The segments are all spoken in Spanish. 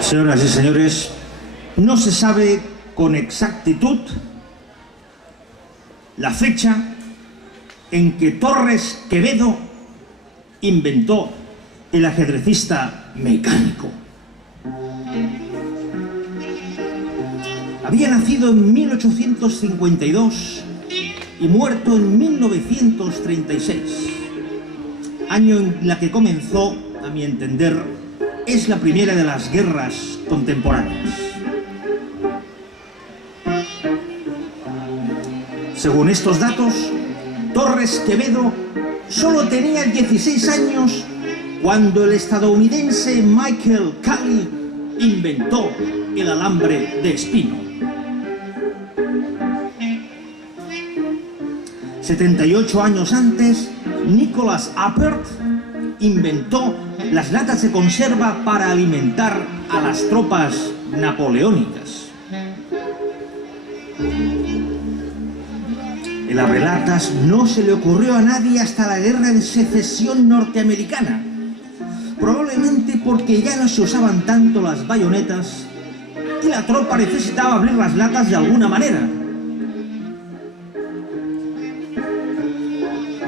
Señoras y señores, no se sabe con exactitud la fecha en que Torres Quevedo inventó el ajedrecista mecánico. Había nacido en 1852 y muerto en 1936, año en la que comenzó, a mi entender, es la primera de las guerras contemporáneas. Según estos datos, Torres Quevedo solo tenía 16 años cuando el estadounidense Michael Cayley inventó el alambre de espino. 78 años antes, Nicholas Appert inventó las latas de conserva para alimentar a las tropas napoleónicas. El abrelatas no se le ocurrió a nadie hasta la Guerra de Secesión norteamericana, probablemente porque ya no se usaban tanto las bayonetas y la tropa necesitaba abrir las latas de alguna manera.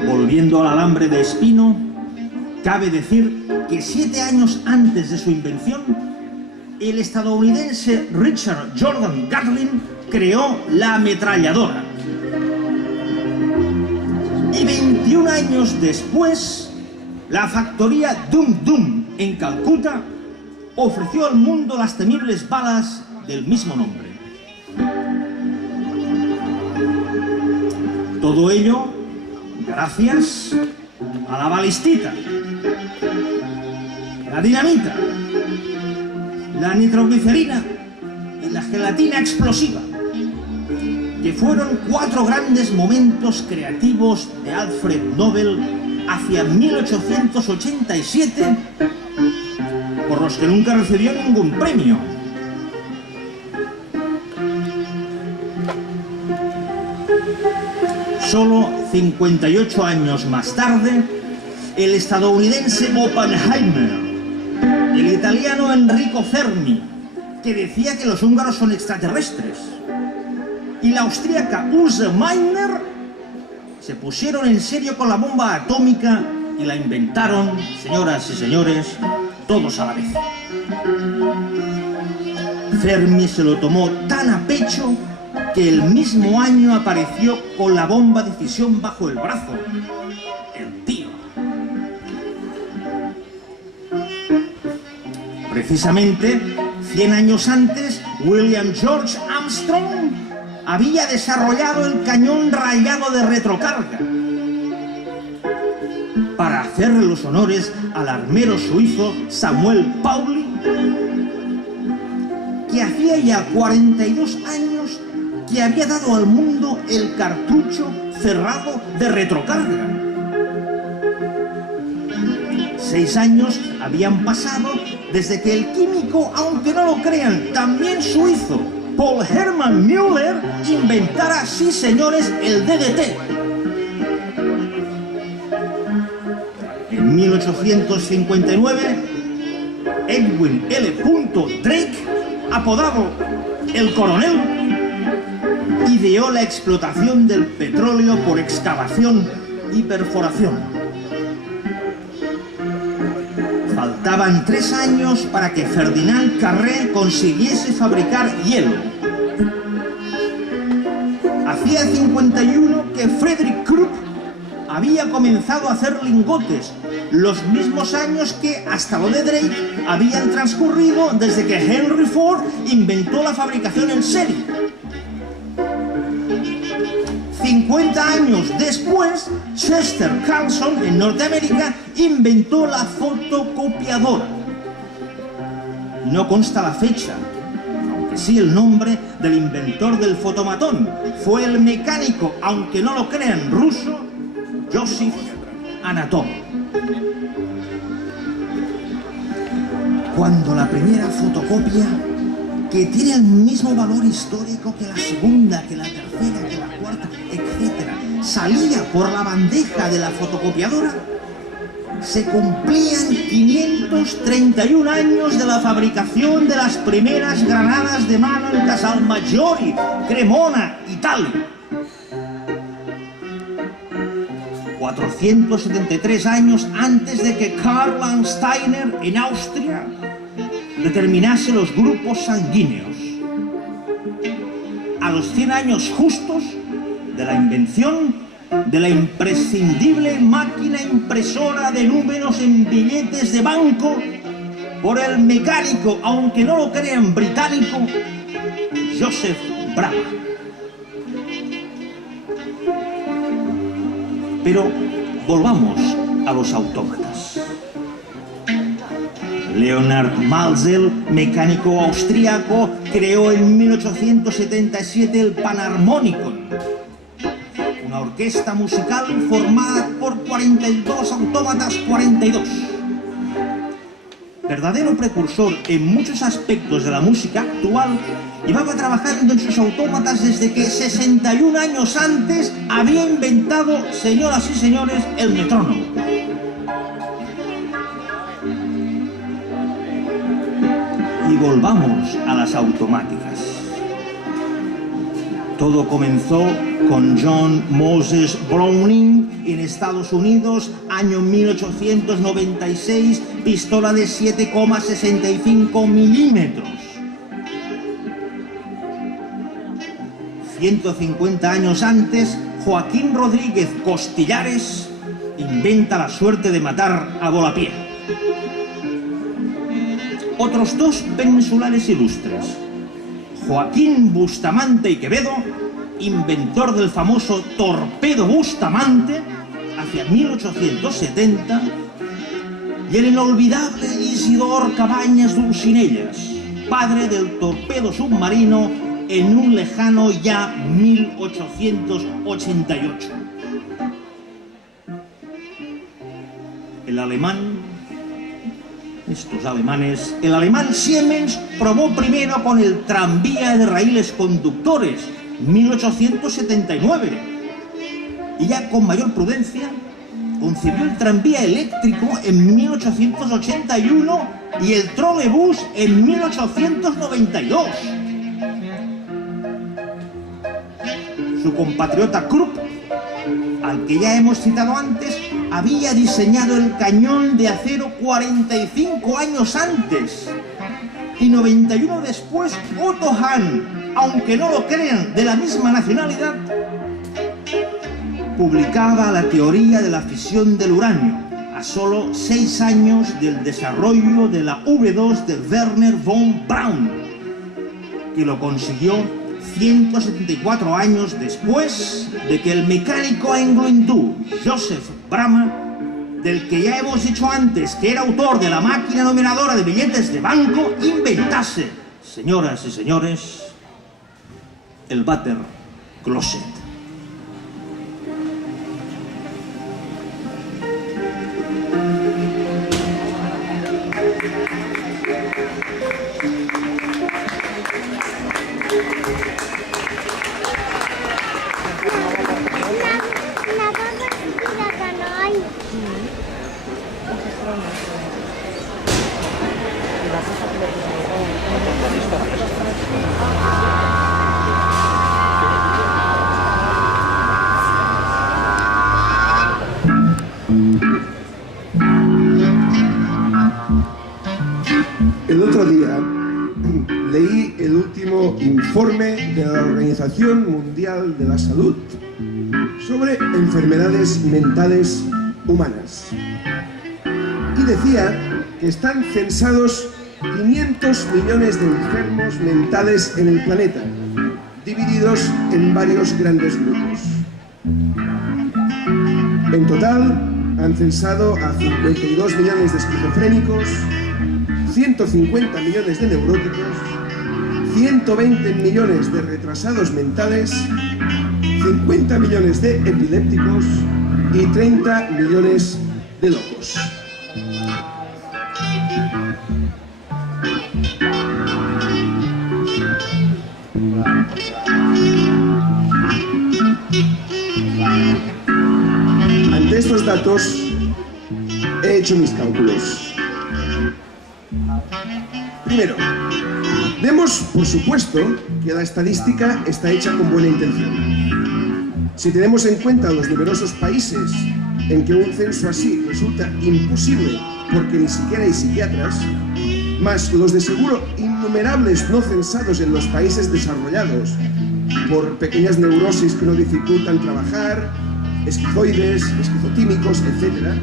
Volviendo al alambre de espino, cabe decir que 7 años antes de su invención, el estadounidense Richard Jordan Gatling creó la ametralladora. Y 21 años después, la factoría Dum Dum en Calcuta ofreció al mundo las temibles balas del mismo nombre. Todo ello gracias a la balistita, la dinamita, la nitroglicerina y la gelatina explosiva, que fueron 4 grandes momentos creativos de Alfred Nobel hacia 1887, por los que nunca recibió ningún premio. Solo 58 años más tarde, el estadounidense Oppenheimer, el italiano Enrico Fermi, que decía que los húngaros son extraterrestres, y la austríaca Ilse Meitner se pusieron en serio con la bomba atómica y la inventaron, señoras y señores, todos a la vez. Fermi se lo tomó tan a pecho que el mismo año apareció con la bomba de fisión bajo el brazo. El tío. Precisamente, 100 años antes, William George Armstrong había desarrollado el cañón rayado de retrocarga. Para hacerle los honores al armero suizo Samuel Pauli, que hacía ya 42 años que había dado al mundo el cartucho cerrado de retrocarga. 6 años habían pasado desde que el químico, aunque no lo crean, también suizo, Paul Hermann Müller, inventara, sí señores, el DDT. En 1859, Edwin L. Drake, apodado el Coronel, ideó la explotación del petróleo por excavación y perforación. Faltaban 3 años para que Ferdinand Carré consiguiese fabricar hielo. Hacía 51 que Frederick Krupp había comenzado a hacer lingotes, los mismos años que, hasta lo de Drake, habían transcurrido desde que Henry Ford inventó la fabricación en serie. 50 años después, Chester Carlson, en Norteamérica, inventó la fotocopiadora. No consta la fecha, aunque sí el nombre del inventor del fotomatón. Fue el mecánico, aunque no lo crean, ruso, Joseph Anatol. Cuando la primera fotocopia, que tiene el mismo valor histórico que la segunda, que la tercera, que la cuarta, etc., salía por la bandeja de la fotocopiadora, se cumplían 531 años de la fabricación de las primeras granadas de mano en Casalmaggiore, Cremona, Italia. 473 años antes de que Karl Landsteiner en Austria determinase los grupos sanguíneos. A los 100 años justos de la invención de la imprescindible máquina impresora de números en billetes de banco por el mecánico, aunque no lo crean, británico, Joseph Bramah. Pero volvamos a los autómatas. Leonard Malzel, mecánico austríaco, creó en 1877 el Panharmonicon, una orquesta musical formada por 42 autómatas, 42. Verdadero precursor en muchos aspectos de la música actual, llevaba trabajando en sus autómatas desde que 61 años antes había inventado, señoras y señores, el metrónomo. Y volvamos a las automáticas. Todo comenzó con John Moses Browning en Estados Unidos, año 1896, pistola de 7,65 milímetros. 150 años antes, Joaquín Rodríguez Costillares inventa la suerte de matar a volapié. Otros dos peninsulares ilustres, Joaquín Bustamante y Quevedo, inventor del famoso torpedo Bustamante hacia 1870, y el inolvidable Isidor Cabañas Dulcinellas, padre del torpedo submarino en un lejano ya 1888. El alemán Siemens probó primero con el tranvía de raíles conductores, 1879, y ya con mayor prudencia concibió el tranvía eléctrico en 1881 y el trolebús en 1892. Su compatriota Krupp, al que ya hemos citado antes, había diseñado el cañón de acero 45 años antes, y 91 después Otto Hahn, aunque no lo crean, de la misma nacionalidad, publicaba la teoría de la fisión del uranio, a solo 6 años del desarrollo de la V2 de Werner von Braun, que lo consiguió 174 años después de que el mecánico anglo-hindú Joseph Bramah, del que ya hemos dicho antes que era autor de la máquina numeradora de billetes de banco, inventase, señoras y señores, el váter closet. El otro día leí el último informe de la Organización Mundial de la Salud sobre enfermedades mentales humanas. Y decía que están censados 500 millones de enfermos mentales en el planeta, divididos en varios grandes grupos. En total, han censado a 52 millones de esquizofrénicos, 150 millones de neuróticos, 120 millones de retrasados mentales, 50 millones de epilépticos y 30 millones de locos. Ante estos datos he hecho mis cálculos. Primero, vemos, por supuesto, que la estadística está hecha con buena intención. Si tenemos en cuenta los numerosos países en que un censo así resulta imposible porque ni siquiera hay psiquiatras, más los de seguro innumerables no censados en los países desarrollados por pequeñas neurosis que no dificultan trabajar, esquizoides, esquizotímicos, etc.,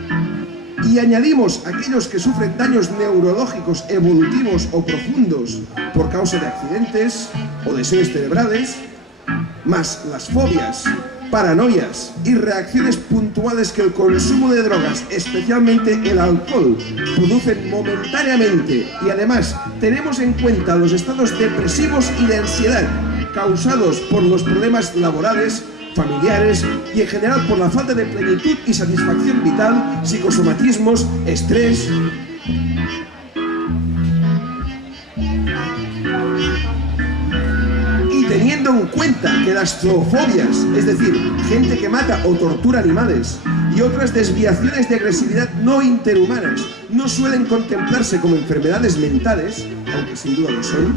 y añadimos aquellos que sufren daños neurológicos evolutivos o profundos por causa de accidentes o lesiones cerebrales, más las fobias, paranoias y reacciones puntuales que el consumo de drogas, especialmente el alcohol, producen momentáneamente, y además tenemos en cuenta los estados depresivos y de ansiedad causados por los problemas laborales, familiares y en general por la falta de plenitud y satisfacción vital, psicosomatismos, estrés. Y teniendo en cuenta que las zoofobias, es decir, gente que mata o tortura animales, y otras desviaciones de agresividad no interhumanas no suelen contemplarse como enfermedades mentales, aunque sin duda lo son,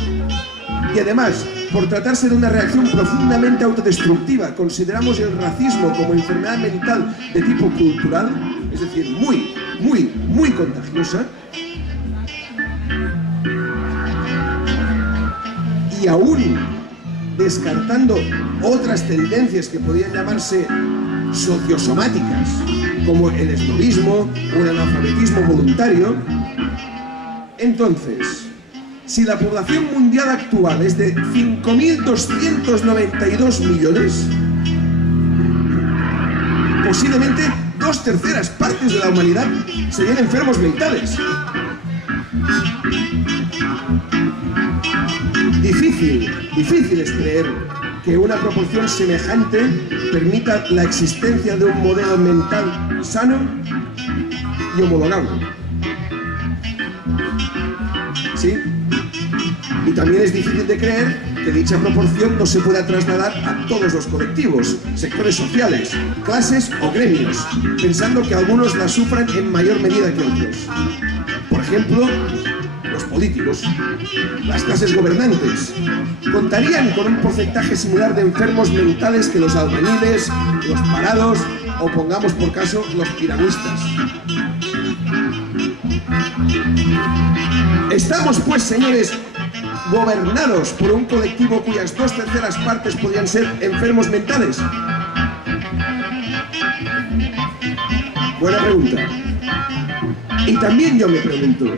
y además, por tratarse de una reacción profundamente autodestructiva, consideramos el racismo como enfermedad mental de tipo cultural, es decir, muy contagiosa. Y aún descartando otras tendencias que podrían llamarse sociosomáticas, como el esnovismo o el analfabetismo voluntario, entonces, si la población mundial actual es de 5.292 millones, posiblemente 2/3 partes de la humanidad serían enfermos mentales. Difícil es creer que una proporción semejante permita la existencia de un modelo mental sano y homologable. ¿Sí? Y también es difícil de creer que dicha proporción no se pueda trasladar a todos los colectivos, sectores sociales, clases o gremios, pensando que algunos la sufran en mayor medida que otros. Por ejemplo, los políticos, las clases gobernantes, contarían con un porcentaje similar de enfermos mentales que los albañiles, los parados o, pongamos por caso, los piragüistas. Estamos, pues, señores, gobernados por un colectivo cuyas 2/3 partes podrían ser enfermos mentales. Buena pregunta. Y también yo me pregunto,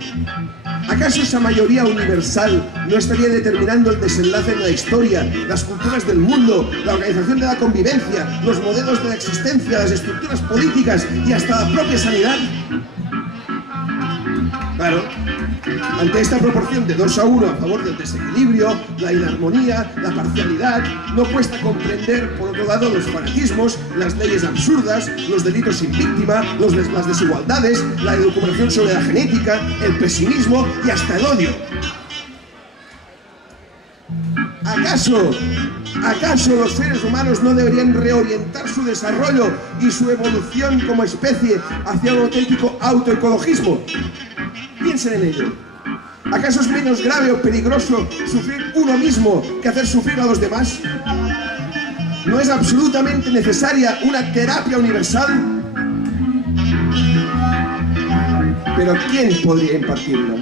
¿acaso esa mayoría universal no estaría determinando el desenlace de la historia, las culturas del mundo, la organización de la convivencia, los modelos de la existencia, las estructuras políticas y hasta la propia sanidad? Claro, ante esta proporción de 2:1 a favor del desequilibrio, la inarmonía, la parcialidad, no cuesta comprender, por otro lado, los fanatismos, las leyes absurdas, los delitos sin víctima, las desigualdades, la elucubración sobre la genética, el pesimismo y hasta el odio. ¿Acaso los seres humanos no deberían reorientar su desarrollo y su evolución como especie hacia un auténtico autoecologismo? Piensen en ello. ¿Acaso es menos grave o peligroso sufrir uno mismo que hacer sufrir a los demás? ¿No es absolutamente necesaria una terapia universal? ¿Pero quién podría impartirla?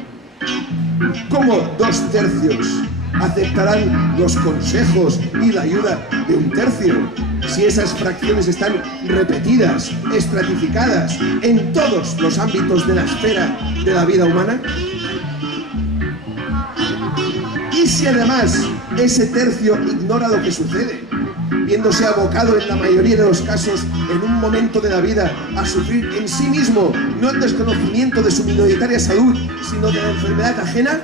¿Cómo 2/3 aceptarán los consejos y la ayuda de 1/3 si esas fracciones están repetidas, estratificadas en todos los ámbitos de la esfera de la vida humana? ¿Y si además ese tercio ignora lo que sucede? viéndose abocado en la mayoría de los casos en un momento de la vida a sufrir en sí mismo, no el desconocimiento de su minoritaria salud, sino de la enfermedad ajena?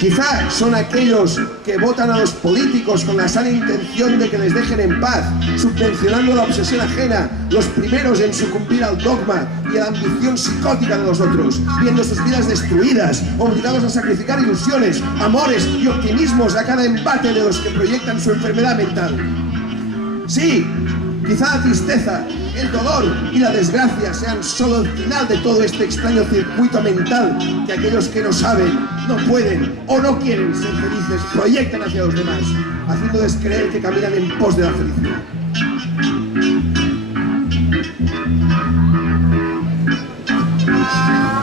Quizá son aquellos que votan a los políticos con la sana intención de que les dejen en paz, subvencionando la obsesión ajena, los primeros en sucumbir al dogma y a la ambición psicótica de los otros, viendo sus vidas destruidas, obligados a sacrificar ilusiones, amores y optimismos a cada embate de los que proyectan su enfermedad mental. Sí, quizá la tristeza, el dolor y la desgracia sean solo el final de todo este extraño circuito mental que aquellos que no saben, no pueden o no quieren ser felices proyectan hacia los demás, haciéndoles creer que caminan en pos de la felicidad.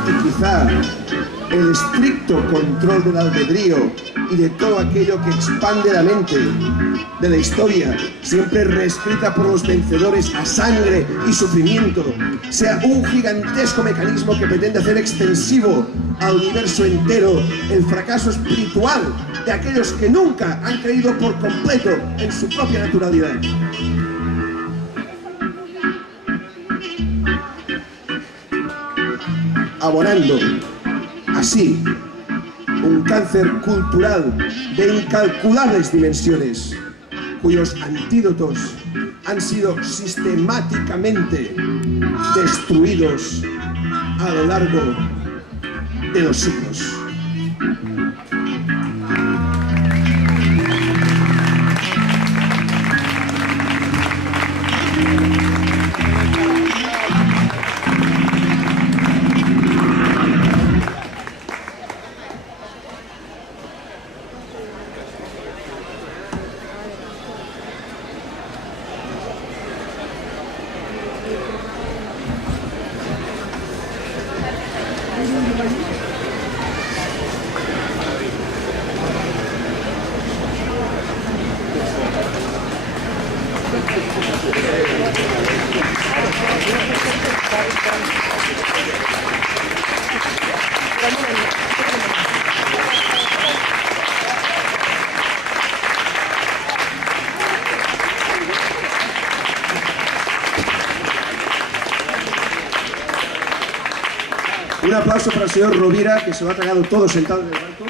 Y quizá el estricto control del albedrío y de todo aquello que expande la mente de la historia, siempre reescrita por los vencedores a sangre y sufrimiento, sea un gigantesco mecanismo que pretende hacer extensivo al universo entero el fracaso espiritual de aquellos que nunca han creído por completo en su propia naturalidad. Abonando así un cáncer cultural de incalculables dimensiones, cuyos antídotos han sido sistemáticamente destruidos a lo largo de los siglos. Un aplauso para el señor Rovira, que se lo ha tragado todo sentado en el banco.